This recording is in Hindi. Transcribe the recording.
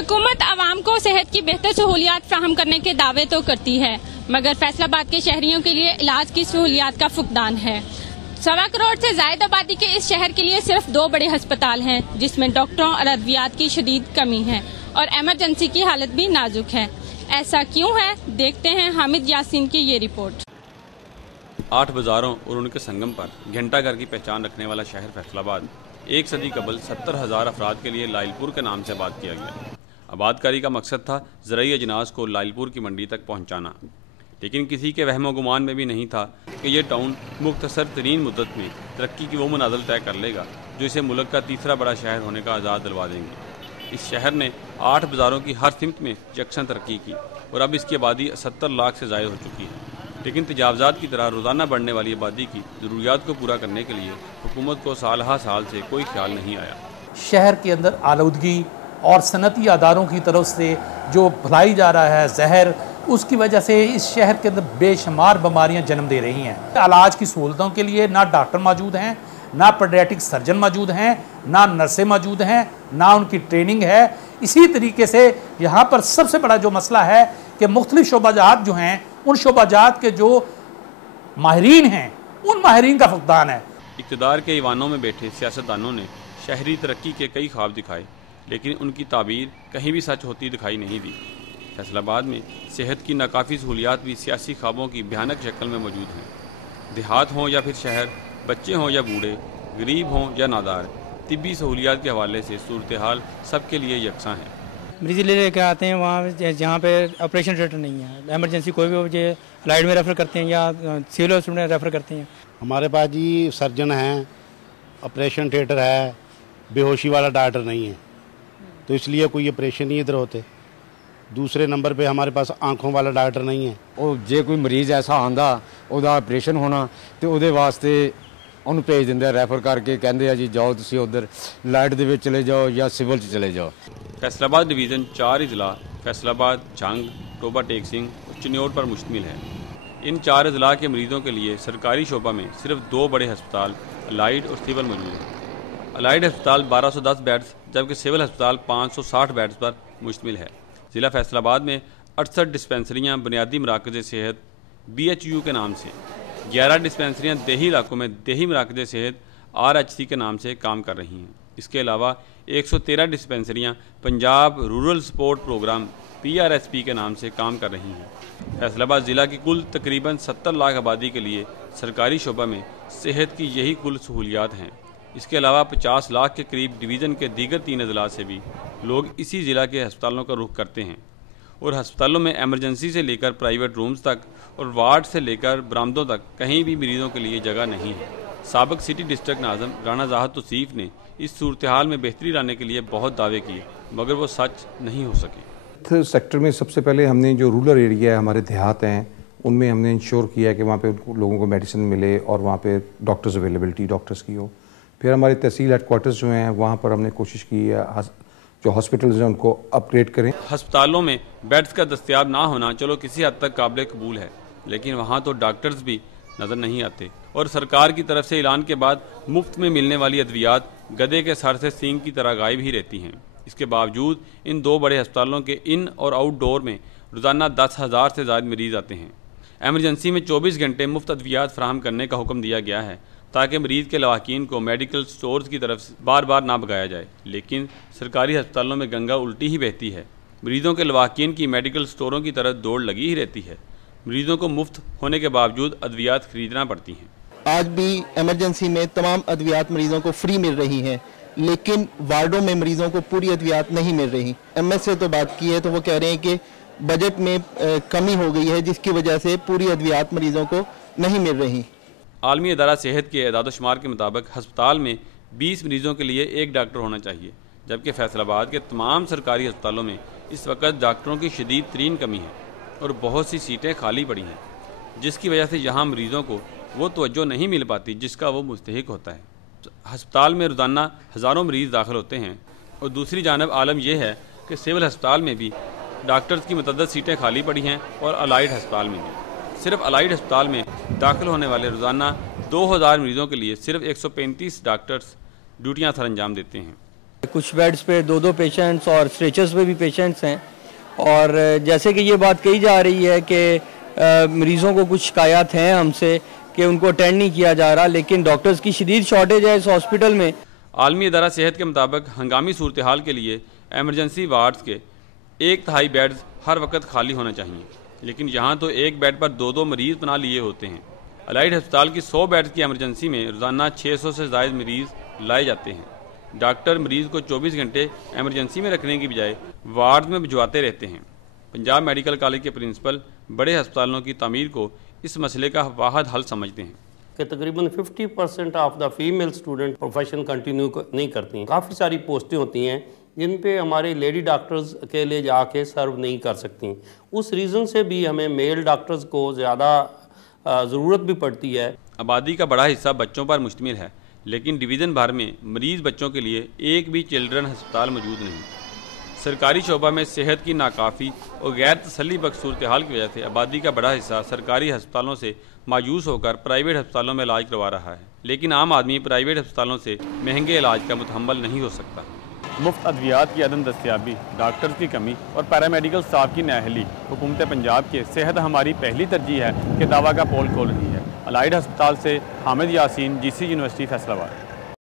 हुकूमत आवाम को सेहत की बेहतर सहूलियात फ्राहम करने के दावे तो करती है, मगर फैसलाबाद के शहरियों के लिए इलाज की सहूलियात का फुकदान है। 1.25 करोड़ से ज्यादा आबादी के इस शहर के लिए सिर्फ 2 बड़े अस्पताल हैं, जिसमें डॉक्टरों और अद्वियात की शदीद कमी है और एमरजेंसी की हालत भी नाजुक है। ऐसा क्यों है, देखते हैं हामिद यासीन की ये रिपोर्ट। 8 बाजारों और उनके संगम पर घंटाघर की पहचान रखने वाला शहर फैसलाबाद 1 सदी कबल 70,000 अफराद के लिए लाइलपुर के नाम से आबाद किया गया। आबादकारी का मकसद था ज़राई अजनास को लाइलपुर की मंडी तक पहुँचाना, लेकिन किसी के वहम गुमान में भी नहीं था कि यह टाउन मुख्तसर तरीन मुद्दत में तरक्की की वो मनाजिल तय कर लेगा जो इसे मुल्क का तीसरा बड़ा शहर होने का आज़ाद दिलवा देंगे। इस शहर ने 8 बाज़ारों की हर सिमत में यकसन तरक्की की और अब इसकी आबादी 70 लाख से ज़ायद हो चुकी है, लेकिन तजावज़ात की तरह रोज़ाना बढ़ने वाली आबादी की ज़रूरियात को पूरा करने के लिए हुकूमत को साल से कोई ख्याल नहीं आया। शहर के अंदर आलूदगी और सनती अदारों की तरफ से जो फैलाई जा रहा है जहर, उसकी वजह से इस शहर के अंदर बेशुमार बीमारियां जन्म दे रही हैं। इलाज की सहूलतों के लिए ना डॉक्टर मौजूद हैं, ना पेडियाट्रिक सर्जन मौजूद हैं, ना नर्सें मौजूद हैं, ना उनकी ट्रेनिंग है। इसी तरीके से यहाँ पर सबसे बड़ा जो मसला है कि मुख्तलिफ शोबाजात जो हैं, उन शोबाजात के जो माहिरीन हैं, उन माहिरीन का फुकदान है। इक़्तिदार के ईवानों में बैठे सियासतदानों ने शहरी तरक्की के कई ख्वाब दिखाए, लेकिन उनकी ताबीर कहीं भी सच होती दिखाई नहीं दी। फैसलाबाद में सेहत की नाकाफ़ी सहूलियात भी सियासी ख्वाबों की भयानक शक्ल में मौजूद हैं। देहात हों या फिर शहर, बच्चे हों या बूढ़े, गरीब हों या नादार, तिब्बी सहूलियात के हवाले से सूरत हाल सबके लिए यकसा है। मरीज़ ले लेकर आते हैं वहाँ जहाँ पे ऑपरेशन थिएटर नहीं है, एमरजेंसी कोई भी मुझे लाइट में रेफ़र करते हैं या सिविल हॉस्पिटल में रेफ़र करते हैं। हमारे पास जी सर्जन हैं, ऑपरेशन थिएटर है, बेहोशी वाला डॉक्टर नहीं है, तो इसलिए कोई ऑपरेशन नहीं इधर होते। दूसरे नंबर पे हमारे पास आंखों वाला डॉक्टर नहीं है। और जे कोई मरीज़ ऐसा आंदा ਉਹਦਾ ऑपरेशन होना तो ਉਹਦੇ वास्ते ਉਹਨੂੰ ਭੇਜ ਦਿੰਦੇ ਆ ਰੈਫਰ ਕਰਕੇ, ਕਹਿੰਦੇ ਆ ਜੀ ਜਾਓ ਤੁਸੀਂ ਉਧਰ ਲਾਈਟ ਦੇ ਵਿੱਚ ਚਲੇ ਜਾਓ ਜਾਂ ਸਿਵਲ 'ਚ ਚਲੇ ਜਾਓ। फैसलाबाद डिवीज़न 4 अजला फैसलाबाद, झंग, टोबा टेक सिंह और चिन्योट पर मुश्तमिल है। इन 4 अजला के मरीज़ों के लिए सरकारी शोबा में सिर्फ 2 बड़े अस्पताल अलाइड और सिविल मौजूद है। अलाइड अस्पताल 1210 बेड्स जबकि सिविल अस्पताल 560 बेड्स पर मुश्तमिल है। ज़िला फैसलाबाद में 68 डिस्पेंसरियाँ बुनियादी मराकज़ सेहत BHU के नाम से, 11 डिस्पेंसरियाँ देही इलाकों में देही मराकज़ सेहत RHC के नाम से काम कर रही हैं। इसके अलावा 113 डिस्पेंसरियाँ Punjab rural support programme PRSP के नाम से काम कर रही हैं। फैसलाबाद ज़िला की कुल तकरीबन 70 लाख आबादी के लिए सरकारी शोबा में सेहत की यही कुल सहूलियात हैं। इसके अलावा 50 लाख के करीब डिवीज़न के दीगर 3 अजला से भी लोग इसी ज़िला के अस्पतालों का रुख करते हैं और अस्पतालों में एमरजेंसी से लेकर प्राइवेट रूम्स तक और वार्ड से लेकर बरामदों तक कहीं भी मरीज़ों के लिए जगह नहीं है। साबिक सिटी डिस्ट्रिक्ट नाज़म राना ज़ाहिद तौसीफ ने इस सूरत हाल में बेहतरी लाने के लिए बहुत दावे किए, मगर वो सच नहीं हो सके। सेक्टर में सबसे पहले हमने जो रूरल एरिया है, हमारे देहात हैं, उनमें हमने इंश्योर किया कि वहाँ पे लोगों को मेडिसिन मिले और वहाँ पे डॉक्टर्स अवेलेबिलिटी डॉक्टर्स की हो। फिर हमारे तहसील हेडक्वार्टर्स जो हैं वहाँ पर हमने कोशिश की है जो हॉस्पिटल्स हैं उनको अपग्रेड करें। अस्पतालों में बेड्स का दस्तयाब ना होना चलो किसी हद तक काबिल कबूल है, लेकिन वहाँ तो डॉक्टर्स भी नज़र नहीं आते और सरकार की तरफ से ऐलान के बाद मुफ्त में मिलने वाली अद्वियात गधे के सर से सींग की तरह गायब ही रहती हैं। इसके बावजूद इन 2 बड़े अस्पतालों के इन और आउटडोर में रोज़ाना 10,000 से ज़्यादा मरीज़ आते हैं। एमरजेंसी में 24 घंटे मुफ्त अद्वियात फराहम करने का हुक्म दिया गया है ताकि मरीज़ के लवाकीन को मेडिकल स्टोर्स की तरफ बार बार ना भगाया जाए, लेकिन सरकारी अस्पतालों में गंगा उल्टी ही बहती है। मरीज़ों के लवाकीन की मेडिकल स्टोरों की तरफ दौड़ लगी ही रहती है। मरीज़ों को मुफ्त होने के बावजूद अद्वियात खरीदना पड़ती हैं। आज भी एमरजेंसी में तमाम अद्वियात मरीज़ों को फ्री मिल रही हैं, लेकिन वार्डों में मरीज़ों को पूरी अद्वियात नहीं मिल रही। MS से तो बात की है तो वो कह रहे हैं कि बजट में कमी हो गई है जिसकी वजह से पूरी अद्वियात मरीज़ों को नहीं मिल रही। आलमी अदारा सेहत के एदाद-ओ-शुमार के मुताबिक अस्पताल में 20 मरीज़ों के लिए 1 डॉक्टर होना चाहिए, जबकि फैसलाबाद के तमाम सरकारी अस्पतालों में इस वक्त डॉक्टरों की शदीद तरीन कमी है और बहुत सी सीटें खाली पड़ी हैं, जिसकी वजह से यहाँ मरीज़ों को वो तवज्जो नहीं मिल पाती जिसका वो मुस्तहिक होता है। अस्पताल में रोज़ाना हज़ारों मरीज़ दाखिल होते हैं और दूसरी जानब आलम यह है कि सिविल अस्पताल में भी डॉक्टर्स की मुतअद्दिद सीटें खाली पड़ी हैं और अलाइड अस्पताल में भी। सिर्फ अलाइड अस्पताल में दाखिल होने वाले रोज़ाना 2000 मरीज़ों के लिए सिर्फ 135 डॉक्टर्स ड्यूटियाँ सर अंजाम देते हैं। कुछ बेड्स पे 2-2 पेशेंट्स और स्ट्रेचर्स पे भी पेशेंट्स हैं। और जैसे कि ये बात कही जा रही है कि मरीज़ों को कुछ शिकायत हैं हमसे कि उनको अटेंड नहीं किया जा रहा, लेकिन डॉक्टर्स की शदीद शॉर्टेज है इस हॉस्पिटल में। आलमी इदारा सेहत के मुताबिक हंगामी सूरत हाल के लिए एमरजेंसी वार्ड्स के 1/3 बेड्स हर वक्त खाली होना चाहिए, लेकिन यहाँ तो एक बेड पर 2-2 मरीज़ बना लिए होते हैं। अलाइड अस्पताल की 100 बेड्स की एमरजेंसी में रोज़ाना 600 से ज़ायद मरीज़ लाए जाते हैं। डॉक्टर मरीज़ को 24 घंटे एमरजेंसी में रखने की बजाय वार्ड में भिजवाते रहते हैं। पंजाब मेडिकल कॉलेज के प्रिंसिपल बड़े अस्पतालों की तामीर को इस मसले का वाहिद हल समझते हैं कि तकरीबन 50% of the female student profession continue नहीं करती। काफ़ी सारी पोस्टें होती हैं जिन पे हमारे लेडी डॉक्टर्स अकेले जाके सर्व नहीं कर सकती। उस रीज़न से भी हमें मेल डॉक्टर्स को ज़्यादा ज़रूरत भी पड़ती है। आबादी का बड़ा हिस्सा बच्चों पर मुश्तमिल है, लेकिन डिवीज़न भर में मरीज़ बच्चों के लिए एक भी चिल्ड्रन अस्पताल मौजूद नहीं। सरकारी शोबा में सेहत की नाकाफ़ी और गैर तसल्ली बख्श सूरत हाल की वजह से आबादी का बड़ा हिस्सा सरकारी अस्पतालों से मायूस होकर प्राइवेट अस्पतालों में इलाज करवा रहा है, लेकिन आम आदमी प्राइवेट अस्पतालों से महंगे इलाज का मुतहम्मल नहीं हो सकता। मुफ्त अद्वियात की अदम दस्तियाबी, डॉक्टर्स की कमी और पैरामेडिकल स्टाफ की नाअहली हुकूमत पंजाब के सेहत हमारी पहली तरजीह है कि दावा का पोल खोल रही है। अलाइड अस्पताल से हामिद यासीन, GC यूनिवर्सिटी फैसलाबाद।